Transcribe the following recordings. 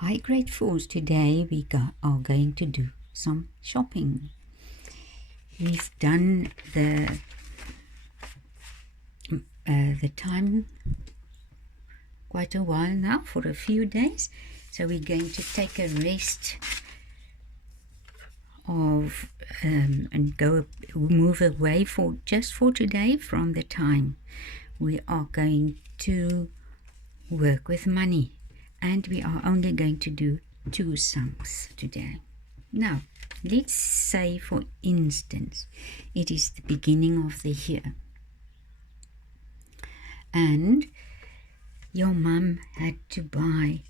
Hi grade 4s, today we are going to do some shopping. We've done the time quite a while now, for a few days, so we're going to take a rest of and move away for today from the time. We are going to work with money, and we are only going to do 2 sums today. Now, let's say, for instance, it is the beginning of the year, and your mum had to buy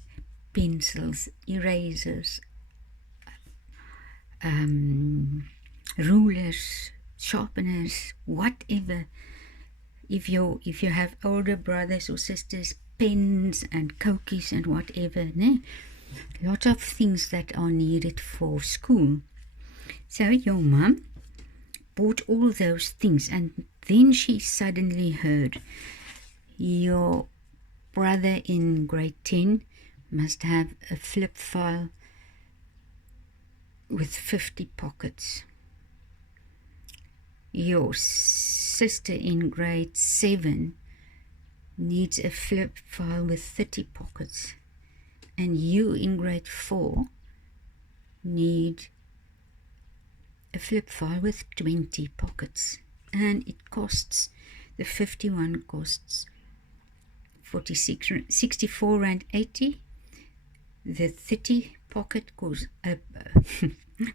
pencils, erasers, rulers, sharpeners, whatever. If you have older brothers or sisters, pens and cookies and whatever, lot of things that are needed for school. So your mum bought all those things, and then she suddenly heard your brother in grade 10 must have a flip file with 50 pockets. Your sister in grade 7 needs a flip file with 30 pockets. And you in grade 4 need a flip file with 20 pockets. And it costs, the 51 costs 64 Rand 80. The 30 pocket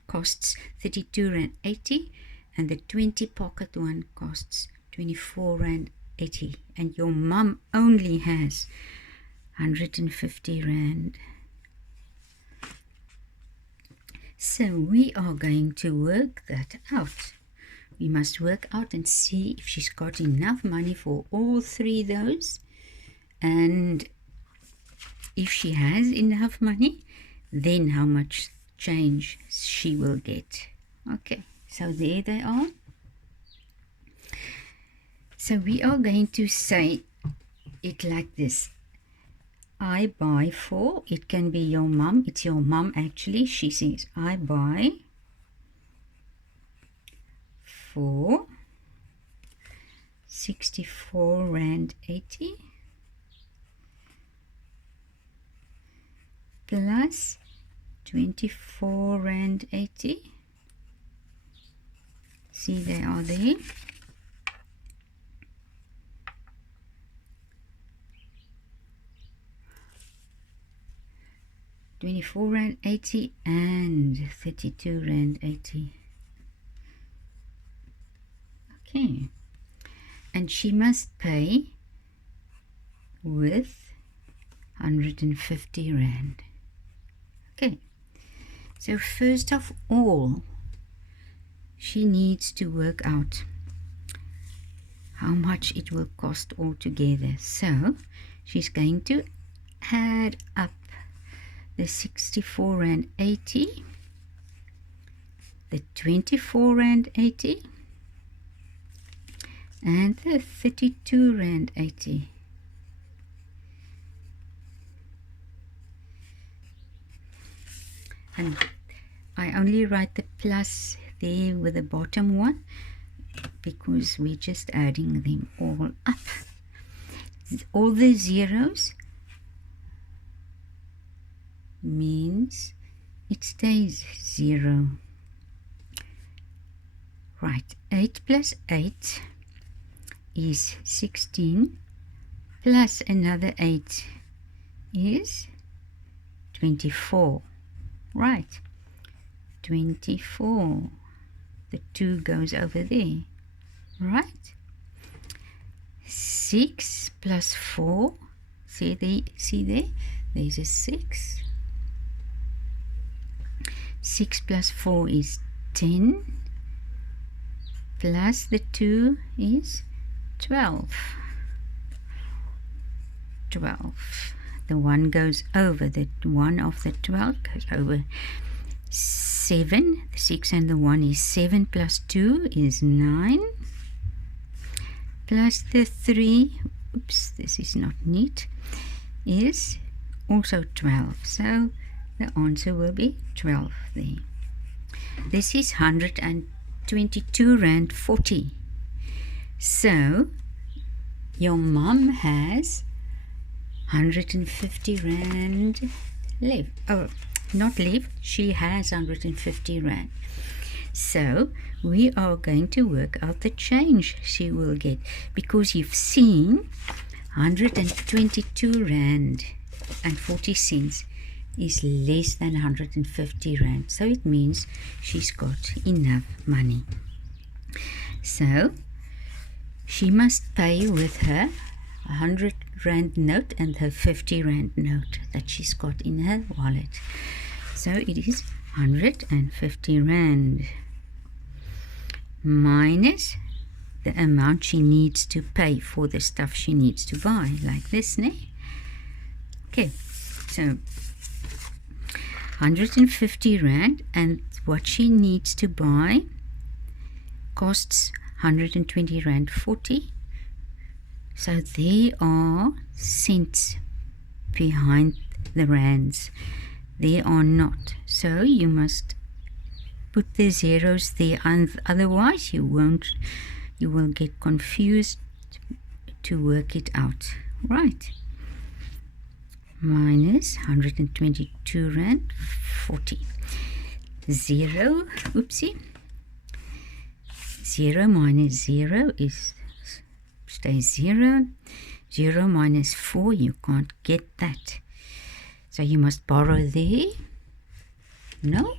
costs 32 Rand 80. And the 20 pocket one costs 24 Rand 80. And your mum only has 150 Rand. So we are going to work that out. We must work out and see if she's got enough money for all 3 those. And if she has enough money, then how much change she will get. Okay, so there they are. So we are going to say it like this. I buy for, it can be your mum, it's your mum actually. She says, I buy for 64 Rand 80 plus 24 Rand 80. See, they are there. R24.80 and 32 Rand 80. Okay, and she must pay with 150 Rand. Okay, so first of all, she needs to work out how much it will cost altogether. So she's going to add up the 64 Rand 80, the 24 Rand 80, and the 32 Rand 80. And I only write the plus there with the bottom one because we're just adding them all up. All the zeros means it stays 0. Right, 8 plus 8 is 16, plus another 8 is 24. Right, 24. The 2 goes over there. Right, 6 plus 4, see there, there's a 6. 6 plus 4 is 10, plus the 2 is 12. 12. The 1 goes over, the 1 of the 12 goes over. 7, the 6 and the 1 is 7, plus 2 is 9, plus the 3, oops, this is not neat, is also 12. So The answer will be 12 there. This is 122 rand 40. So your mum has 150 rand left. Oh, not left. She has 150 rand. So we are going to work out the change she will get, because you've seen 122 rand and 40 cents is less than 150 rand. So it means she's got enough money. So she must pay with her 100 rand note and her 50 rand note that she's got in her wallet. So it is 150 rand minus the amount she needs to pay for the stuff she needs to buy, like this, ne? Okay, so 150 rand, and what she needs to buy costs 120 rand 40. So there are cents behind the rands. There are not. So you must put the zeros there, and otherwise you will get confused to work it out. Right. Minus 122 rand 40. 0, oopsie. 0 minus 0 stays 0. 0 minus 4, you can't get that. So you must borrow there. No?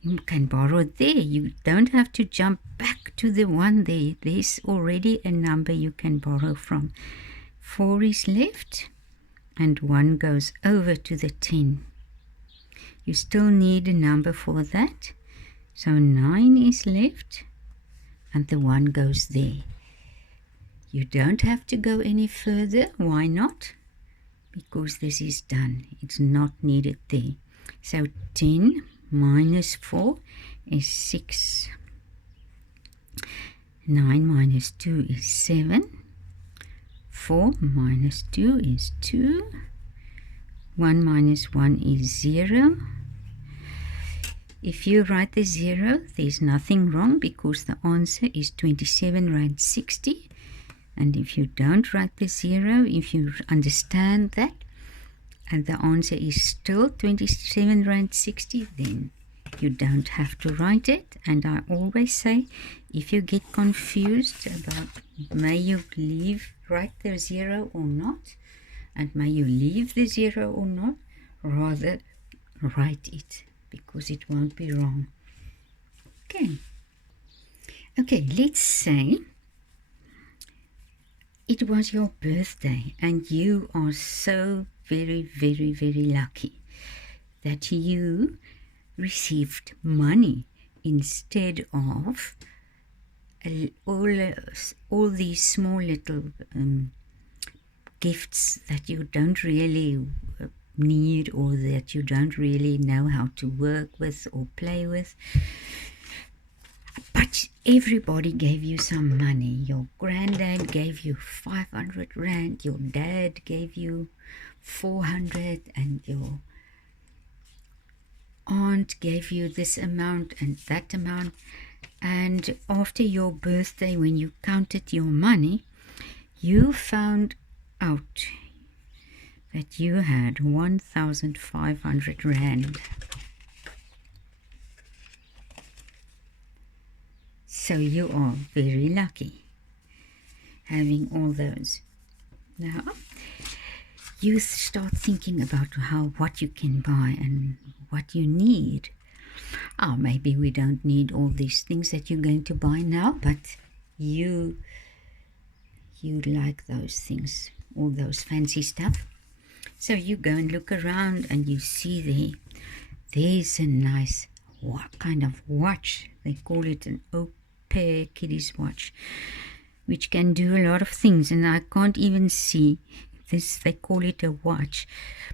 You can borrow there. You don't have to jump back to the one there. There's already a number you can borrow from. 4 is left, and 1 goes over to the 10. You still need a number for that. So 9 is left, and the 1 goes there. You don't have to go any further. Why not? Because this is done. It's not needed there. So 10 minus 4 is 6. 9 minus 2 is 7. 4 minus 2 is 2. 1 minus 1 is 0. If you write the 0, there's nothing wrong, because the answer is 27 rand 60. And if you don't write the 0, if you understand that, and the answer is still 27 rand 60, then you don't have to write it. And I always say, if you get confused about may you write the 0 or not, and may you leave the 0 or not, rather write it, because it won't be wrong. Okay, let's say it was your birthday, and you are so very, very, very lucky that you received money instead of all these small little gifts that you don't really need, or that you don't really know how to work with or play with. But everybody gave you some money. Your granddad gave you 500 rand, your dad gave you 400, and your aunt gave you this amount and that amount. And after your birthday, when you counted your money, you found out that you had 1,500 rand. So you are very lucky having all those. Now you start thinking about what you can buy and what you need. Maybe we don't need all these things that you're going to buy now, but you like those things, all those fancy stuff. So you go and look around, and you see there's a nice kind of watch. They call it an Opere kiddies watch, which can do a lot of things, and I can't even see this. They call it a watch,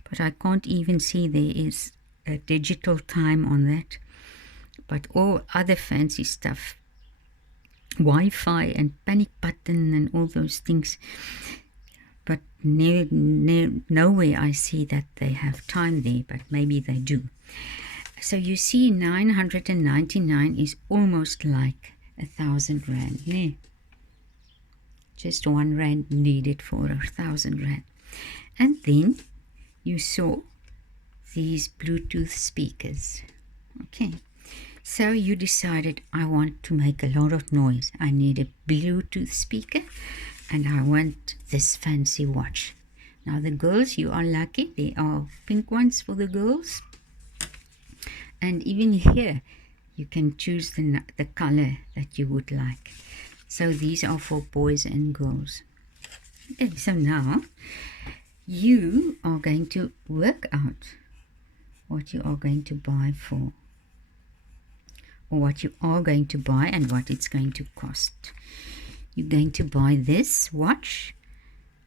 but I can't even see there is a digital time on that. But all other fancy stuff, Wi-Fi and panic button and all those things, but nowhere I see that they have time there, but maybe they do. So you see 999 is almost like 1,000 rand. Nee? Just 1 rand needed for 1,000 rand. And then you saw these Bluetooth speakers. Okay, so you decided, I want to make a lot of noise. I need a Bluetooth speaker and I want this fancy watch. Now the girls, you are lucky. There are pink ones for the girls. And even here, you can choose the color that you would like. So these are for boys and girls. Okay, so now you are going to work out what you are going to buy for, or what you are going to buy and what it's going to cost. You're going to buy this watch.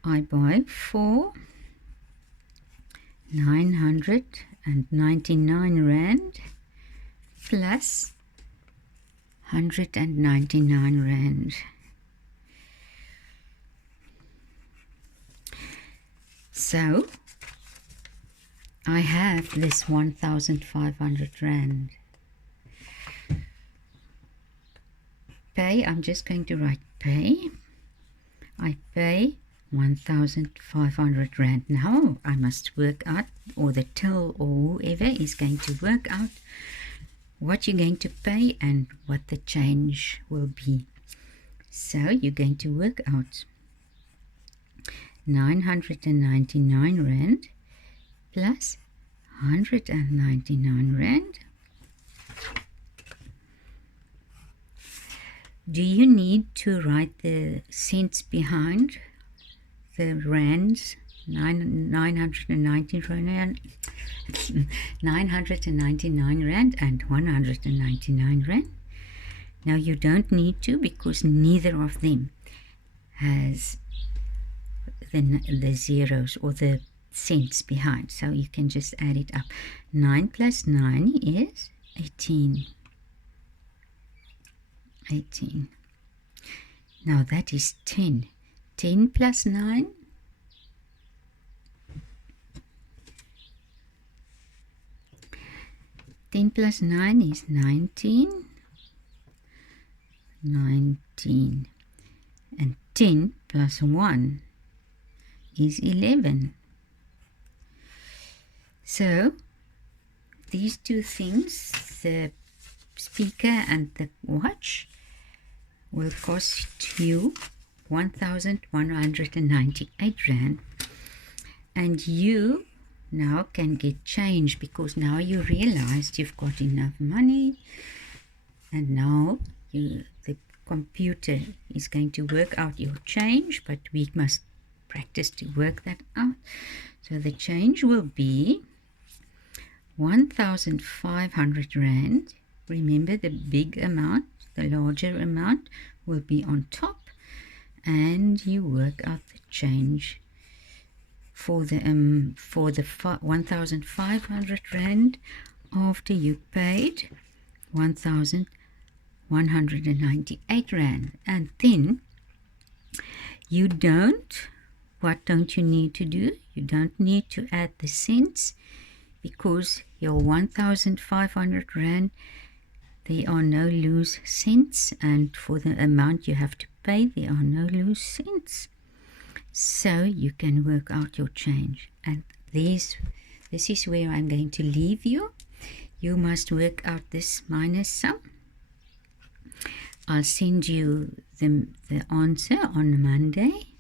I buy for 999 rand plus 199 rand. So I have this 1,500 rand. Pay, I'm just going to write pay. I pay 1,500 rand. Now I must work out, or the till or whoever is going to work out what you're going to pay and what the change will be. So you're going to work out 999 rand plus 199 rand. Do you need to write the cents behind the rands? 999 rand and 199 rand. Now you don't need to, because neither of them has the zeros or the cents behind, so you can just add it up. 9 plus 9 is 18. Now that is 10. 10 plus 9 . 10 plus 9 is 19. 19. And 10 plus 1 is 11. So these two things, the speaker and the watch, will cost you 1,198 rand. And you now can get change, because now you realized you've got enough money, and now the computer is going to work out your change, but we must practice to work that out. So the change will be 1,500 rand. Remember, the big amount, the larger amount, will be on top, and you work out the change for the 1,500 rand after you paid 1,198 rand. And then you what don't you need to do? You don't need to add the cents, because your 1,500 rand, there are no loose cents, and for the amount you have to pay, there are no loose cents. So you can work out your change. And this is where I'm going to leave you. You must work out this minus sum. I'll send you the answer on Monday,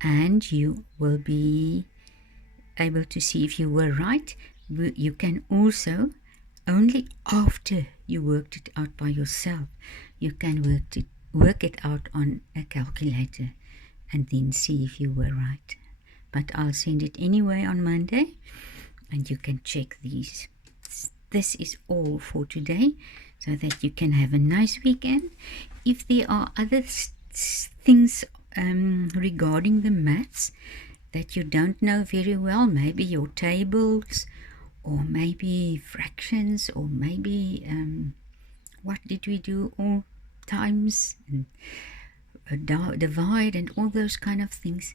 and you will be able to see if you were right. You can also, only after you worked it out by yourself, you can work it out on a calculator and then see if you were right. But I'll send it anyway on Monday, and you can check these. This is all for today, so that you can have a nice weekend. If there are other things regarding the maths that you don't know very well, maybe your tables, or maybe fractions, or maybe what did we do all times, and divide, and all those kind of things.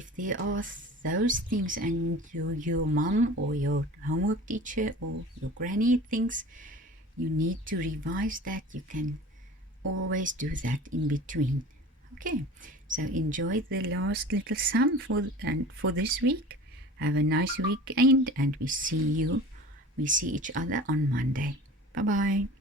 if there are those things and your mom or your homework teacher or your granny thinks you need to revise that, you can always do that in between. Okay, so enjoy the last little sum for this week. Have a nice weekend, and we see each other on Monday. Bye bye.